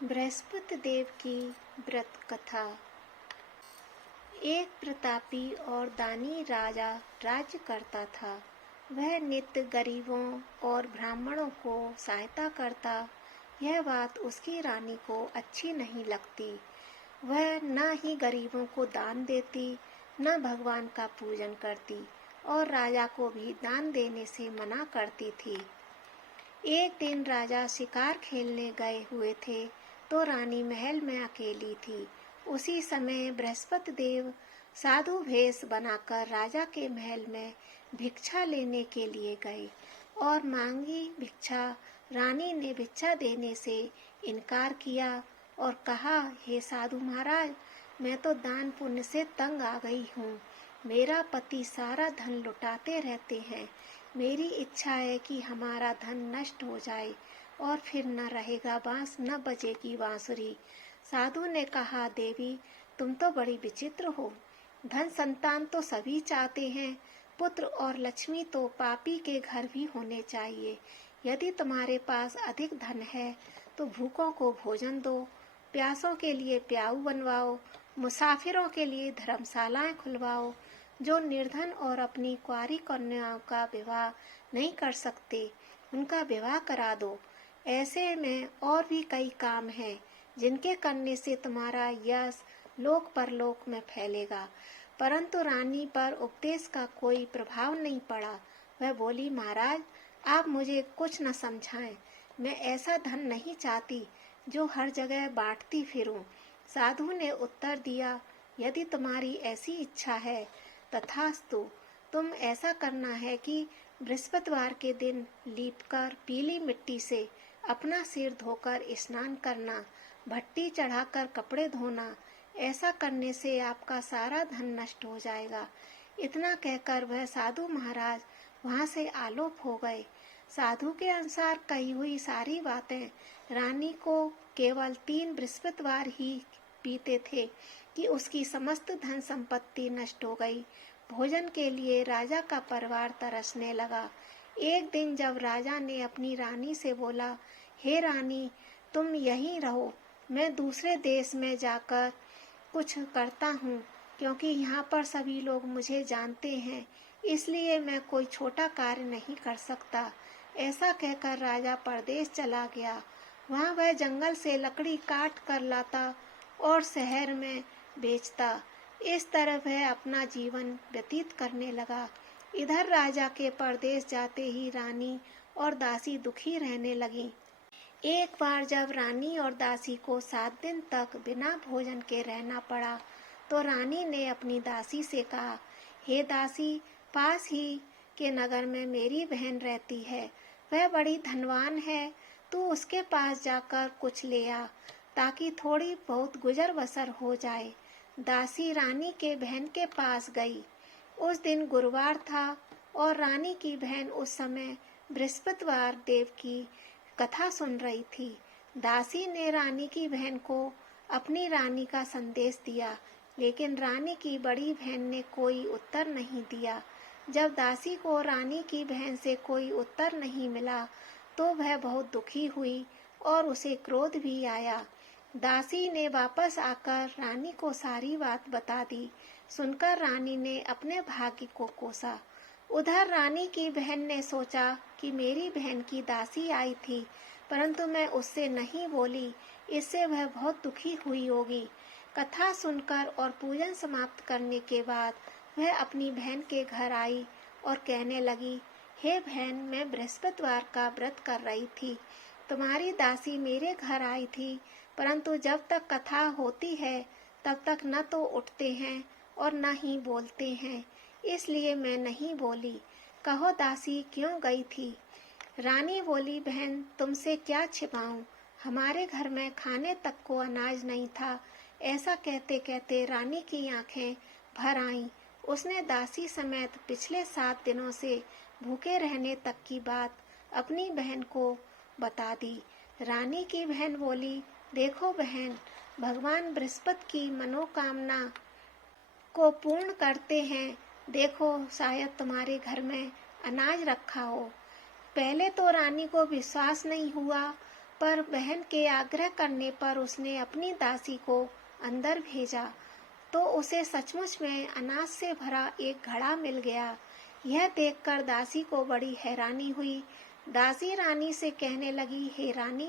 बृहस्पति देव की व्रत कथा। एक प्रतापी और दानी राजा राज्य करता था। वह नित्य गरीबों और ब्राह्मणों को सहायता करता। यह बात उसकी रानी को अच्छी नहीं लगती। वह न ही गरीबों को दान देती, न भगवान का पूजन करती और राजा को भी दान देने से मना करती थी। एक दिन राजा शिकार खेलने गए हुए थे तो रानी महल में अकेली थी। उसी समय बृहस्पति देव साधु भेष बनाकर राजा के महल में भिक्षा लेने के लिए गए और मांगी भिक्षा रानी ने भिक्षा देने से इनकार किया और कहा, हे साधु महाराज, मैं तो दान पुण्य से तंग आ गई हूँ। मेरा पति सारा धन लुटाते रहते हैं। मेरी इच्छा है कि हमारा धन नष्ट हो जाए और फिर न रहेगा बांस, न बजेगी बांसुरी। साधु ने कहा, देवी, तुम तो बड़ी विचित्र हो। धन संतान तो सभी चाहते हैं, पुत्र और लक्ष्मी तो पापी के घर भी होने चाहिए। यदि तुम्हारे पास अधिक धन है तो भूखों को भोजन दो, प्यासों के लिए प्याऊ बनवाओ, मुसाफिरों के लिए धर्मशालाएं खुलवाओ। जो निर्धन और अपनी कुंवारी कन्याओं का विवाह नहीं कर सकते, उनका विवाह करा दो। ऐसे में और भी कई काम हैं जिनके करने से तुम्हारा यश लोक परलोक में फैलेगा। परंतु रानी पर उपदेश का कोई प्रभाव नहीं पड़ा। वह बोली, महाराज, आप मुझे कुछ न समझाएं। मैं ऐसा धन नहीं चाहती जो हर जगह बांटती फिरूं। साधु ने उत्तर दिया, यदि तुम्हारी ऐसी इच्छा है तथास्तु। तुम ऐसा करना है कि बृहस्पतिवार के दिन लीपकर पीली मिट्टी से अपना सिर धोकर स्नान करना, भट्टी चढ़ाकर कपड़े धोना। ऐसा करने से आपका सारा धन नष्ट हो जाएगा। इतना कहकर वह साधु महाराज वहां से आलोप हो गए। साधु के अनुसार कही हुई सारी बातें रानी को केवल 3 बृहस्पतिवार ही बीते थे कि उसकी समस्त धन संपत्ति नष्ट हो गई। भोजन के लिए राजा का परिवार तरसने लगा। एक दिन जब राजा ने अपनी रानी से बोला, हे रानी, तुम यहीं रहो, मैं दूसरे देश में जाकर कुछ करता हूँ, क्योंकि यहाँ पर सभी लोग मुझे जानते हैं, इसलिए मैं कोई छोटा कार्य नहीं कर सकता। ऐसा कहकर राजा परदेश चला गया। वहाँ वह जंगल से लकड़ी काट कर लाता और शहर में बेचता। इस तरह वह अपना जीवन व्यतीत करने लगा। इधर राजा के परदेश जाते ही रानी और दासी दुखी रहने लगी। एक बार जब रानी और दासी को 7 दिन तक बिना भोजन के रहना पड़ा तो रानी ने अपनी दासी से कहा, हे दासी, पास ही के नगर में मेरी बहन रहती है। वह बड़ी धनवान है। तू उसके पास जाकर कुछ ले आ ताकि थोड़ी बहुत गुजर बसर हो जाए। दासी रानी के बहन के पास गई। उस दिन गुरुवार था और रानी की बहन उस समय बृहस्पतिवार देव की कथा सुन रही थी। दासी ने रानी की बहन को अपनी रानी का संदेश दिया, लेकिन रानी की बड़ी बहन ने कोई उत्तर नहीं दिया। जब दासी को रानी की बहन से कोई उत्तर नहीं मिला तो वह बहुत दुखी हुई और उसे क्रोध भी आया। दासी ने वापस आकर रानी को सारी बात बता दी। सुनकर रानी ने अपने भाग्य को कोसा। उधर रानी की बहन ने सोचा कि मेरी बहन की दासी आई थी, परंतु मैं उससे नहीं बोली, इससे वह बहुत दुखी हुई होगी। कथा सुनकर और पूजन समाप्त करने के बाद वह अपनी बहन के घर आई और कहने लगी, हे बहन, मैं बृहस्पतिवार का व्रत कर रही थी। तुम्हारी दासी मेरे घर आई थी, परंतु जब तक कथा होती है तब तक न तो उठते हैं और न ही बोलते हैं, इसलिए मैं नहीं बोली। कहो दासी, क्यों गई थी? रानी बोली, बहन, तुमसे क्या छिपाऊं, हमारे घर में खाने तक को अनाज नहीं था। ऐसा कहते कहते रानी की आंखें भर आईं। उसने दासी समेत पिछले 7 दिनों से भूखे रहने तक की बात अपनी बहन को बता दी। रानी की बहन बोली, देखो बहन, भगवान बृहस्पति की मनोकामना को पूर्ण करते हैं। देखो, शायद तुम्हारे घर में अनाज रखा हो। पहले तो रानी को विश्वास नहीं हुआ पर बहन के आग्रह करने पर उसने अपनी दासी को अंदर भेजा तो उसे सचमुच में अनाज से भरा एक घड़ा मिल गया। यह देखकर दासी को बड़ी हैरानी हुई। दासी रानी से कहने लगी, हे रानी,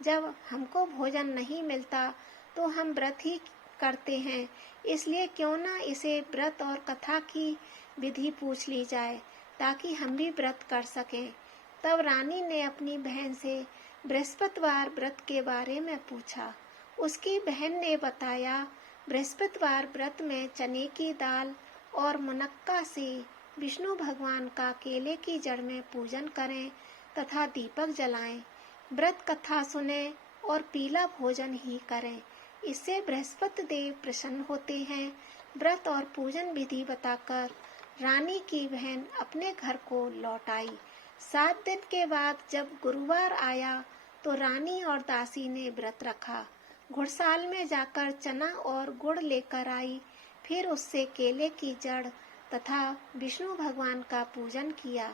जब हमको भोजन नहीं मिलता तो हम व्रत ही करते हैं, इसलिए क्यों ना इसे व्रत और कथा की विधि पूछ ली जाए ताकि हम भी व्रत कर सकें। तब रानी ने अपनी बहन से बृहस्पतिवार व्रत के बारे में पूछा। उसकी बहन ने बताया, बृहस्पतिवार व्रत में चने की दाल और मुनक्का से विष्णु भगवान का केले की जड़ में पूजन करें तथा दीपक जलाएं, व्रत कथा सुने और पीला भोजन ही करें। इससे बृहस्पति देव प्रसन्न होते हैं। व्रत और पूजन विधि बताकर रानी की बहन अपने घर को लौट आई। 7 दिन के बाद जब गुरुवार आया तो रानी और दासी ने व्रत रखा। घुड़साल में जाकर चना और गुड़ लेकर आई, फिर उससे केले की जड़ तथा विष्णु भगवान का पूजन किया।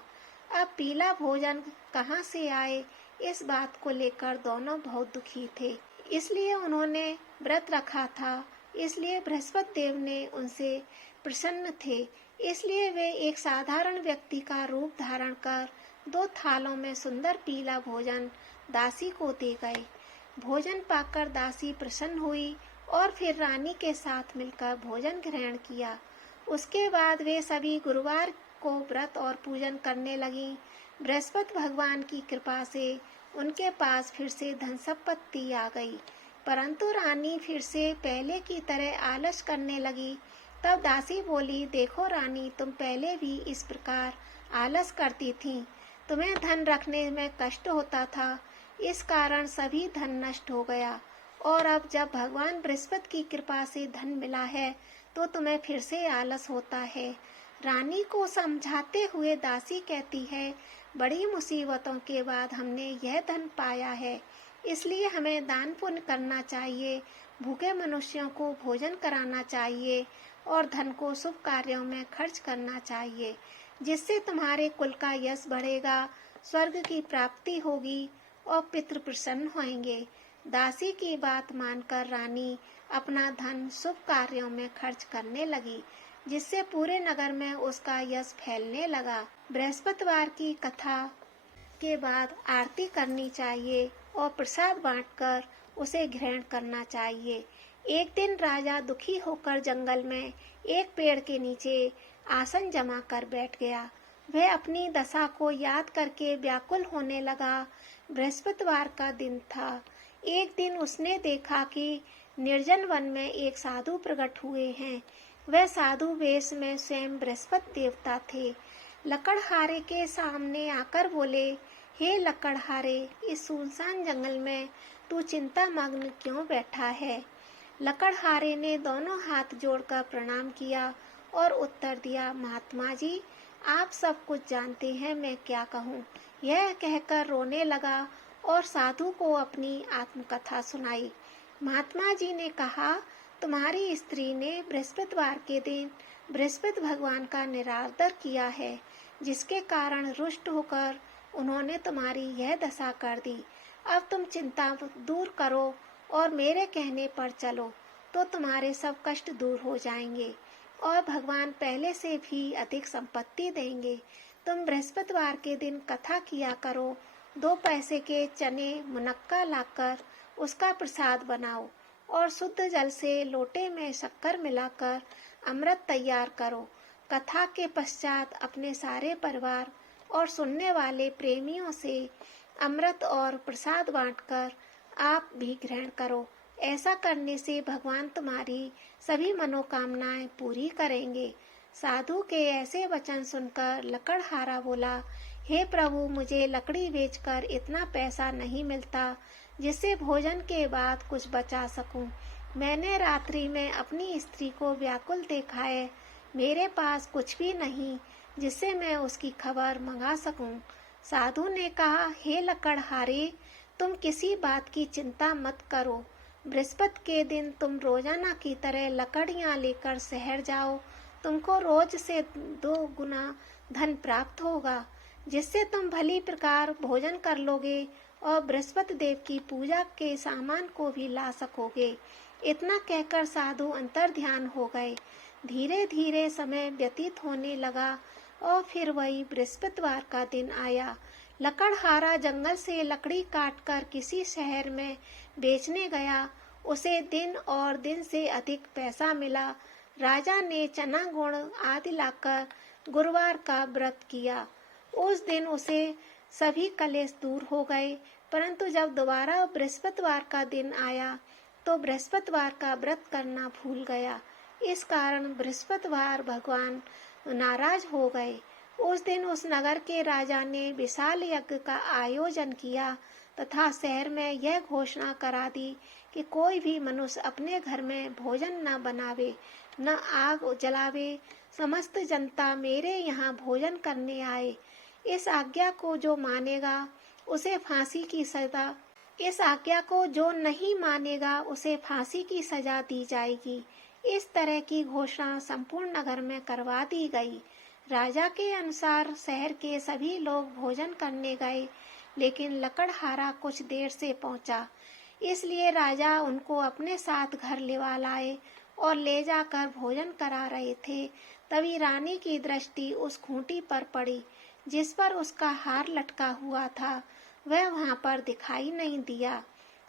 अब पीला भोजन कहाँ से आए, इस बात को लेकर दोनों बहुत दुखी थे। इसलिए उन्होंने व्रत रखा था, इसलिए बृहस्पति देव ने उनसे प्रसन्न थे। इसलिए वे एक साधारण व्यक्ति का रूप धारण कर 2 थालों में सुंदर पीला भोजन दासी को दे गए। भोजन पाकर दासी प्रसन्न हुई और फिर रानी के साथ मिलकर भोजन ग्रहण किया। उसके बाद वे सभी गुरुवार को व्रत और पूजन करने लगीं। बृहस्पति भगवान की कृपा से उनके पास फिर से धन संपत्ति आ गई, परंतु रानी फिर से पहले की तरह आलस करने लगी। तब दासी बोली, देखो रानी, तुम पहले भी इस प्रकार आलस करती थी। तुम्हें धन रखने में कष्ट होता था, इस कारण सभी धन नष्ट हो गया, और अब जब भगवान बृहस्पति की कृपा से धन मिला है तो तुम्हें फिर से आलस होता है। रानी को समझाते हुए दासी कहती है, बड़ी मुसीबतों के बाद हमने यह धन पाया है, इसलिए हमें दान पुण्य करना चाहिए, भूखे मनुष्यों को भोजन कराना चाहिए और धन को शुभ कार्यों में खर्च करना चाहिए, जिससे तुम्हारे कुल का यश बढ़ेगा, स्वर्ग की प्राप्ति होगी और पितृ प्रसन्न होंगे। दासी की बात मानकर रानी अपना धन शुभ कार्यों में खर्च करने लगी, जिससे पूरे नगर में उसका यश फैलने लगा। बृहस्पतिवार की कथा के बाद आरती करनी चाहिए और प्रसाद बांटकर उसे ग्रहण करना चाहिए। एक दिन राजा दुखी होकर जंगल में एक पेड़ के नीचे आसन जमा कर बैठ गया। वह अपनी दशा को याद करके व्याकुल होने लगा। बृहस्पतिवार का दिन था। एक दिन उसने देखा कि निर्जन वन में एक साधु प्रकट हुए हैं। वह साधु वेश में स्वयं बृहस्पति देवता थे। लकड़हारे के सामने आकर बोले, हे लकड़हारे, इस सुनसान जंगल में तू चिंता मग्न क्यों बैठा है? लकड़हारे ने दोनों हाथ जोड़कर प्रणाम किया और उत्तर दिया, महात्मा जी, आप सब कुछ जानते हैं, मैं क्या कहूँ। यह कहकर रोने लगा और साधु को अपनी आत्मकथा सुनाई। महात्मा जी ने कहा, तुम्हारी स्त्री ने बृहस्पतिवार के दिन बृहस्पति भगवान का निरादर किया है, जिसके कारण रुष्ट होकर उन्होंने तुम्हारी यह दशा कर दी। अब तुम चिंता दूर करो और मेरे कहने पर चलो, तो तुम्हारे सब कष्ट दूर हो जाएंगे और भगवान पहले से भी अधिक संपत्ति देंगे। तुम बृहस्पतिवार के दिन कथा किया करो। 2 पैसे के चने मुनक्का लाकर उसका प्रसाद बनाओ और शुद्ध जल से लोटे में शक्कर मिलाकर अमृत तैयार करो। कथा के पश्चात अपने सारे परिवार और सुनने वाले प्रेमियों से अमृत और प्रसाद बांटकर आप भी ग्रहण करो। ऐसा करने से भगवान तुम्हारी सभी मनोकामनाएं पूरी करेंगे। साधु के ऐसे वचन सुनकर लकड़हारा बोला, हे प्रभु, मुझे लकड़ी बेचकर इतना पैसा नहीं मिलता जिससे भोजन के बाद कुछ बचा सकूं। मैंने रात्रि में अपनी स्त्री को व्याकुल देखा है। मेरे पास कुछ भी नहीं जिससे मैं उसकी खबर मंगा सकूं। साधु ने कहा, हे लकड़हारे, तुम किसी बात की चिंता मत करो। बृहस्पति के दिन तुम रोजाना की तरह लकड़ियां लेकर शहर जाओ। तुमको रोज से 2 गुना धन प्राप्त होगा, जिससे तुम भली प्रकार भोजन कर लोगे और बृहस्पति देव की पूजा के सामान को भी ला सकोगे। इतना कहकर साधु अंतर्ध्यान हो गए। धीरे धीरे समय व्यतीत होने लगा और फिर वही बृहस्पतिवार का दिन आया। लकड़हारा जंगल से लकड़ी काटकर किसी शहर में बेचने गया। उसे दिन और दिन से अधिक पैसा मिला। राजा ने चना गुड़ आदि लाकर गुरुवार का व्रत किया। उस दिन उसे सभी कलेश दूर हो गए। परंतु जब दोबारा बृहस्पतिवार का दिन आया तो बृहस्पतिवार का व्रत करना भूल गया। इस कारण बृहस्पतिवार भगवान नाराज हो गए। उस दिन उस नगर के राजा ने विशाल यज्ञ का आयोजन किया तथा शहर में यह घोषणा करा दी कि कोई भी मनुष्य अपने घर में भोजन न बनावे, न आग जलावे। समस्त जनता मेरे यहाँ भोजन करने आए। इस आज्ञा को जो मानेगा उसे फांसी की सजा इस आज्ञा को जो नहीं मानेगा उसे फांसी की सजा दी जाएगी। इस तरह की घोषणा संपूर्ण नगर में करवा दी गई। राजा के अनुसार शहर के सभी लोग भोजन करने गए, लेकिन लकड़हारा कुछ देर से पहुंचा। इसलिए राजा उनको अपने साथ घर लेवा लाए और ले जाकर भोजन करा रहे थे। तभी रानी की दृष्टि उस खूंटी पर पड़ी जिस पर उसका हार लटका हुआ था। वह वहां पर दिखाई नहीं दिया।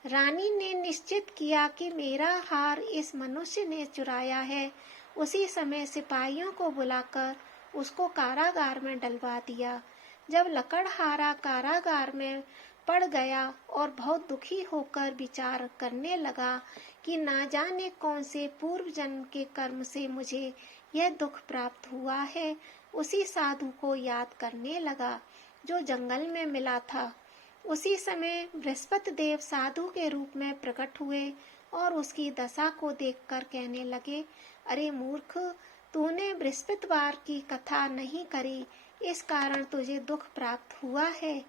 रानी ने निश्चित किया कि मेरा हार इस मनुष्य ने चुराया है। उसी समय सिपाहियों को बुलाकर उसको कारागार में डलवा दिया। जब लकड़हारा कारागार में पड़ गया और बहुत दुखी होकर विचार करने लगा कि ना जाने कौन से पूर्व जन्म के कर्म से मुझे यह दुख प्राप्त हुआ है, उसी साधु को याद करने लगा जो जंगल में मिला था। उसी समय बृहस्पति देव साधु के रूप में प्रकट हुए और उसकी दशा को देखकर कहने लगे, अरे मूर्ख, तूने बृहस्पतिवार की कथा नहीं करी, इस कारण तुझे दुख प्राप्त हुआ है।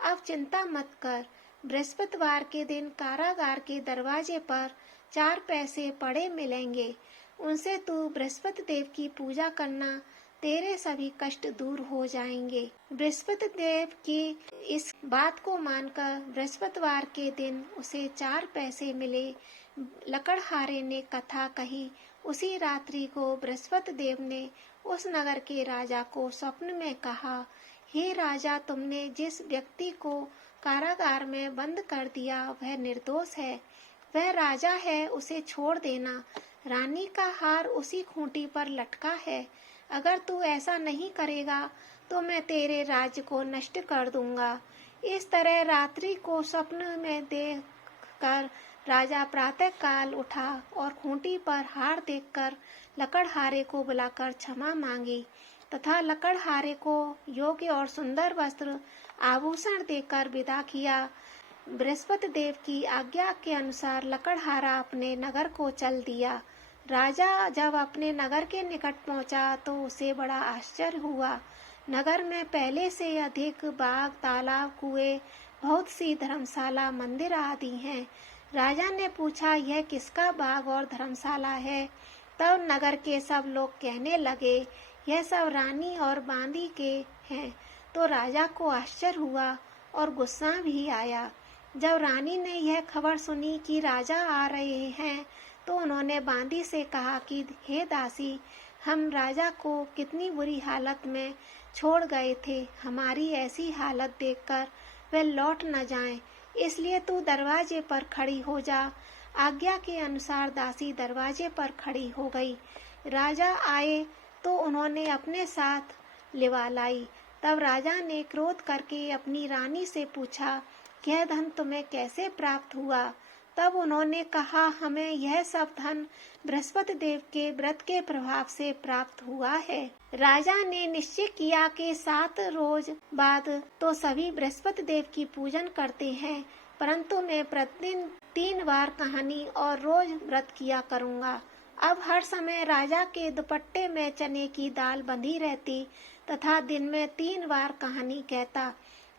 अब चिंता मत कर। बृहस्पतिवार के दिन कारागार के दरवाजे पर 4 पैसे पड़े मिलेंगे। उनसे तू बृहस्पति देव की पूजा करना, तेरे सभी कष्ट दूर हो जाएंगे। बृहस्पति देव की इस बात को मानकर बृहस्पतिवार के दिन उसे 4 पैसे मिले। लकड़हारे ने कथा कही। उसी रात्रि को बृहस्पति देव ने उस नगर के राजा को स्वप्न में कहा, हे राजा, तुमने जिस व्यक्ति को कारागार में बंद कर दिया वह निर्दोष है। वह राजा है, उसे छोड़ देना। रानी का हार उसी खूंटी पर लटका है। अगर तू ऐसा नहीं करेगा तो मैं तेरे राज्य को नष्ट कर दूंगा। इस तरह रात्रि को स्वप्न में देख कर राजा प्रातः काल उठा और खूंटी पर हार देखकर लकड़हारे को बुलाकर क्षमा मांगी तथा लकड़हारे को योग्य और सुंदर वस्त्र आभूषण देकर विदा किया। बृहस्पति देव की आज्ञा के अनुसार लकड़हारा अपने नगर को चल दिया। राजा जब अपने नगर के निकट पहुंचा तो उसे बड़ा आश्चर्य हुआ। नगर में पहले से अधिक बाग, तालाब, कुएं, बहुत सी धर्मशाला, मंदिर आदि हैं। राजा ने पूछा, यह किसका बाग और धर्मशाला है? तब नगर के सब लोग कहने लगे, यह सब रानी और बांदी के हैं। तो राजा को आश्चर्य हुआ और गुस्सा भी आया। जब रानी ने यह खबर सुनी कि राजा आ रहे हैं तो उन्होंने बांदी से कहा कि हे दासी, हम राजा को कितनी बुरी हालत में छोड़ गए थे। हमारी ऐसी हालत देखकर वे लौट न जाएं, इसलिए तू दरवाजे पर खड़ी हो जा। आज्ञा के अनुसार दासी दरवाजे पर खड़ी हो गई। राजा आए तो उन्होंने अपने साथ लिवा लाई। तब राजा ने क्रोध करके अपनी रानी से पूछा, यह धन तुम्हें कैसे प्राप्त हुआ? तब उन्होंने कहा, हमें यह सब धन बृहस्पति देव के व्रत के प्रभाव से प्राप्त हुआ है। राजा ने निश्चय किया कि 7 रोज बाद तो सभी बृहस्पति देव की पूजन करते हैं, परंतु मैं प्रतिदिन 3 बार कहानी और रोज व्रत किया करूँगा। अब हर समय राजा के दुपट्टे में चने की दाल बंधी रहती तथा दिन में 3 बार कहानी कहता।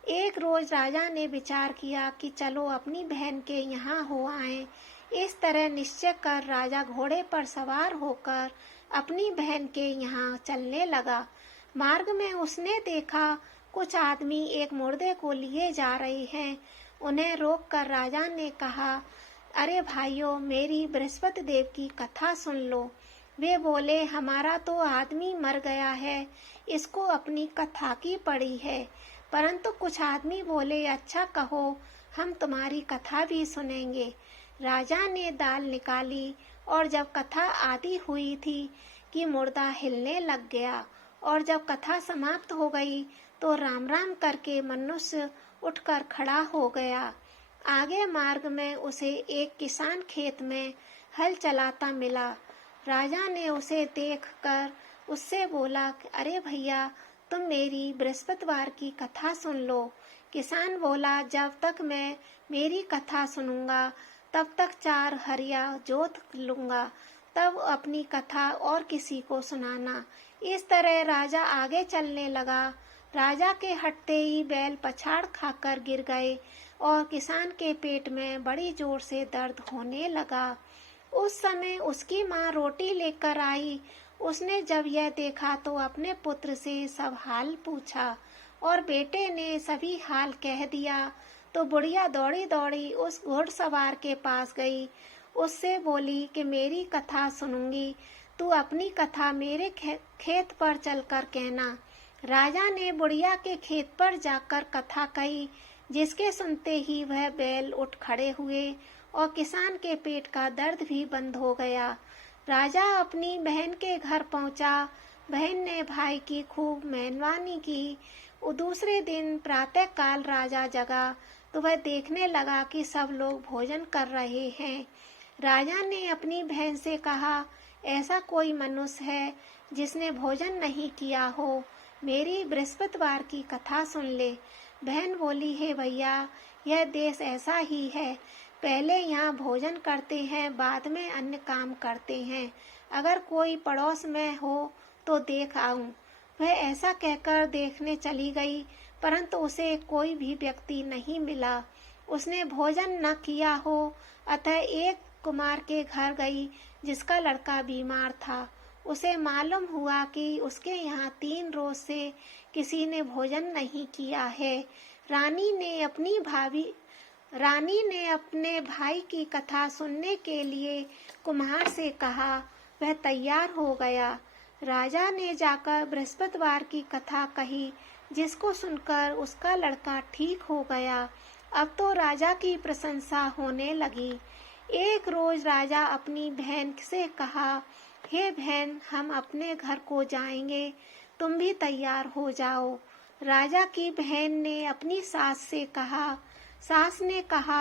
एक रोज राजा ने विचार किया कि चलो अपनी बहन के यहाँ हो आएं। इस तरह निश्चय कर राजा घोड़े पर सवार होकर अपनी बहन के यहाँ चलने लगा। मार्ग में उसने देखा कुछ आदमी एक मुर्दे को लिए जा रहे हैं। उन्हें रोककर राजा ने कहा, अरे भाइयों, मेरी बृहस्पति देव की कथा सुन लो। वे बोले, हमारा तो आदमी मर गया है, इसको अपनी कथा की पड़ी है। परंतु कुछ आदमी बोले, अच्छा कहो, हम तुम्हारी कथा भी सुनेंगे। राजा ने दाल निकाली और जब कथा आधी हुई थी कि मुर्दा हिलने लग गया, और जब कथा समाप्त हो गई तो राम राम करके मनुष्य उठकर खड़ा हो गया। आगे मार्ग में उसे एक किसान खेत में हल चलाता मिला। राजा ने उसे देखकर उससे बोला, अरे भैया, तुम मेरी बृहस्पतिवार की कथा सुन लो। किसान बोला, जब तक मैं मेरी कथा सुनूंगा तब तक 4 हरिया जोत लूंगा, तब अपनी कथा और किसी को सुनाना। इस तरह राजा आगे चलने लगा। राजा के हटते ही बैल पछाड़ खाकर गिर गए और किसान के पेट में बड़ी जोर से दर्द होने लगा। उस समय उसकी माँ रोटी लेकर आई। उसने जब यह देखा तो अपने पुत्र से सब हाल पूछा और बेटे ने सभी हाल कह दिया। तो बुढ़िया दौड़ी दौड़ी उस घुड़सवार के पास गई। उससे बोली कि मेरी कथा सुनूंगी, तू अपनी कथा मेरे खेत पर चलकर कहना। राजा ने बुढ़िया के खेत पर जाकर कथा कही, जिसके सुनते ही वह बैल उठ खड़े हुए और किसान के पेट का दर्द भी बंद हो गया। राजा अपनी बहन के घर पहुंचा। बहन ने भाई की खूब मेहमानी की। दूसरे दिन प्रातः काल राजा जगा तो वह देखने लगा कि सब लोग भोजन कर रहे हैं। राजा ने अपनी बहन से कहा, ऐसा कोई मनुष्य है जिसने भोजन नहीं किया हो, मेरी बृहस्पतिवार की कथा सुन ले। बहन बोली, हे भैया, यह देश ऐसा ही है, पहले यहाँ भोजन करते हैं, बाद में अन्य काम करते हैं। अगर कोई पड़ोस में हो तो देख आऊं। वह ऐसा कहकर देखने चली गई, परंतु उसे कोई भी व्यक्ति नहीं मिला। उसने भोजन न किया हो, अतः एक कुमार के घर गई जिसका लड़का बीमार था। उसे मालूम हुआ कि उसके यहाँ 3 रोज से किसी ने भोजन नहीं किया है। रानी ने अपने भाई की कथा सुनने के लिए कुम्हार से कहा। वह तैयार हो गया। राजा ने जाकर बृहस्पतिवार की कथा कही, जिसको सुनकर उसका लड़का ठीक हो गया। अब तो राजा की प्रशंसा होने लगी। एक रोज राजा अपनी बहन से कहा, हे बहन, हम अपने घर को जाएंगे, तुम भी तैयार हो जाओ। राजा की बहन ने अपनी सास से कहा। सास ने कहा,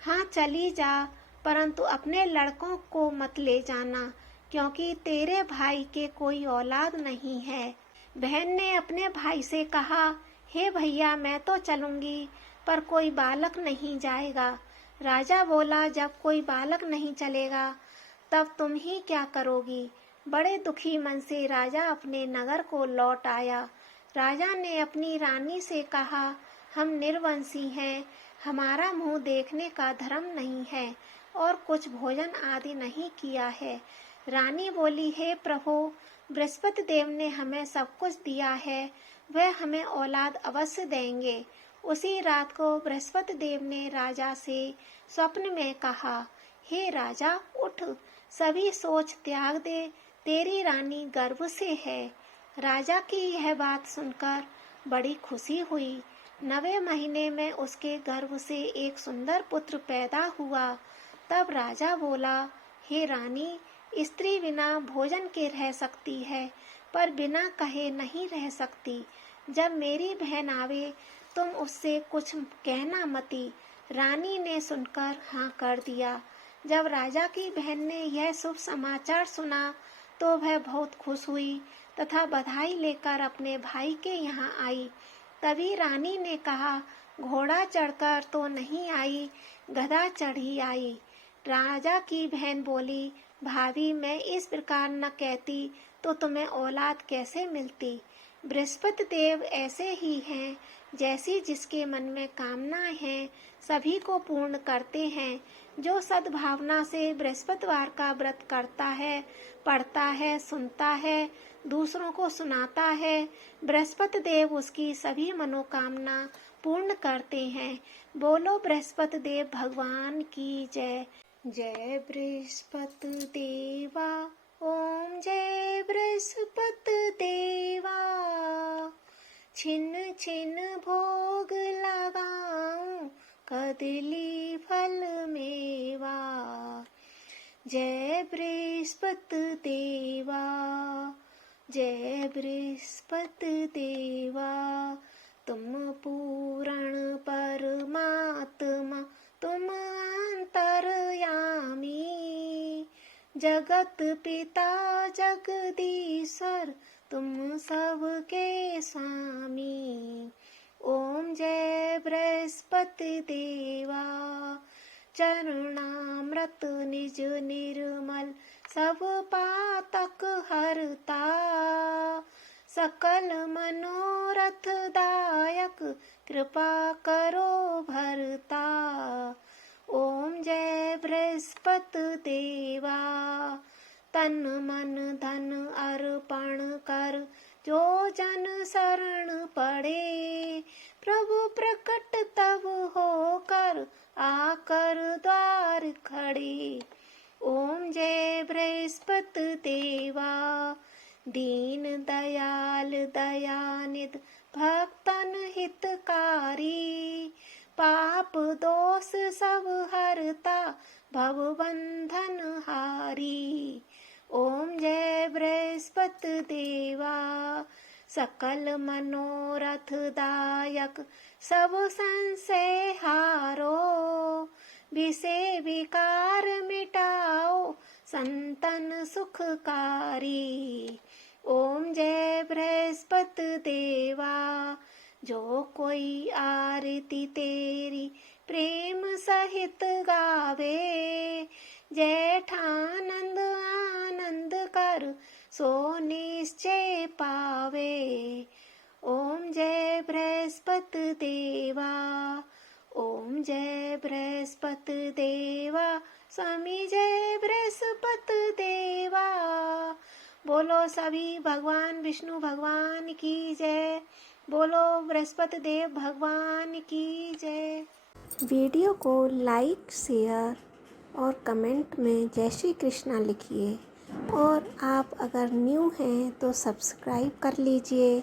हाँ चली जा, परंतु अपने लड़कों को मत ले जाना, क्योंकि तेरे भाई के कोई औलाद नहीं है। बहन ने अपने भाई से कहा, हे भैया, मैं तो चलूंगी, पर कोई बालक नहीं जाएगा। राजा बोला, जब कोई बालक नहीं चलेगा तब तुम ही क्या करोगी। बड़े दुखी मन से राजा अपने नगर को लौट आया। राजा ने अपनी रानी से कहा, हम निर्वंशी हैं, हमारा मुंह देखने का धर्म नहीं है और कुछ भोजन आदि नहीं किया है। रानी बोली, हे प्रभु, बृहस्पति देव ने हमें सब कुछ दिया है, वह हमें औलाद अवश्य देंगे। उसी रात को बृहस्पति देव ने राजा से स्वप्न में कहा, हे राजा, उठ, सभी सोच त्याग दे, तेरी रानी गर्भ से है। राजा की यह बात सुनकर बड़ी खुशी हुई। 9वें महीने में उसके गर्भ से एक सुंदर पुत्र पैदा हुआ। तब राजा बोला, हे रानी, स्त्री बिना भोजन के रह सकती है, पर बिना कहे नहीं रह सकती। जब मेरी बहन आवे तुम उससे कुछ कहना मती। रानी ने सुनकर हाँ कर दिया। जब राजा की बहन ने यह शुभ समाचार सुना तो वह बहुत खुश हुई तथा बधाई लेकर अपने भाई के यहाँ आई। तभी रानी ने कहा, घोड़ा चढ़कर तो नहीं आई, गधा चढ़ी आई। राजा की बहन बोली, भाभी, मैं इस प्रकार न कहती तो तुम्हें औलाद कैसे मिलती। बृहस्पति देव ऐसे ही हैं, जैसी जिसके मन में कामनाएं हैं सभी को पूर्ण करते हैं। जो सद्भावना से बृहस्पतिवार का व्रत करता है, पढ़ता है, सुनता है, दूसरों को सुनाता है, बृहस्पति देव उसकी सभी मनोकामना पूर्ण करते हैं। बोलो बृहस्पति देव भगवान की जय। जय बृहस्पति देवा, ओम जय बृहस्पति देवा। छिन छिन भोग लगाऊं, कदली फल मेवा। जय बृहस्पति देवा, जय बृहस्पति देवा। तुम पूर्ण परमात्मा, तुम अंतर्यामी। जगत पिता जगदीश्वर, तुम सबके स्वामी। ओम जय बृहस्पति देवा। चरणामृत निज निर्मल, सब पातक हरता। सकल मनोरथ दायक, कृपा करो भरता। ओम जय बृहस्पति देवा। तन मन धन अर्पण कर, जो जन शरण पड़े। प्रभु प्रकट तब होकर, आकर द्वार खड़े। ओम जय बृहस्पति देवा। दीन दयाल दयानिधि, भक्तन हितकारी। पाप दोष सब हरता, भव बंधन हारी। ओम जय बृहस्पति देवा। सकल मनोरथ दायक, सब संशय हारो। विषय विकार मिटाओ, संतन सुखकारी। ओम जय बृहस्पति देवा। जो कोई आरती तेरी प्रेम सहित गावे। जेठानंद आनंद कर, सो निश्चय पावे। ओम जय बृहस्पति देवा, ओम जय बृहस्पति देवा। स्वामी जय बृहस्पति देवा। बोलो सभी भगवान विष्णु भगवान की जय। बोलो बृहस्पति देव भगवान की जय। वीडियो को लाइक शेयर और कमेंट में जय श्री कृष्णा लिखिए। और आप अगर न्यू हैं तो सब्सक्राइब कर लीजिए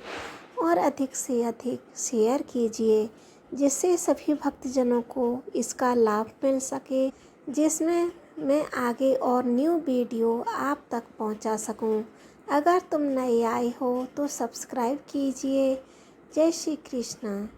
और अधिक से अधिक शेयर कीजिए, जिससे सभी भक्तजनों को इसका लाभ मिल सके, जिसमें मैं आगे और न्यू वीडियो आप तक पहुंचा सकूं। अगर तुम नए आए हो तो सब्सक्राइब कीजिए। जय श्री कृष्णा।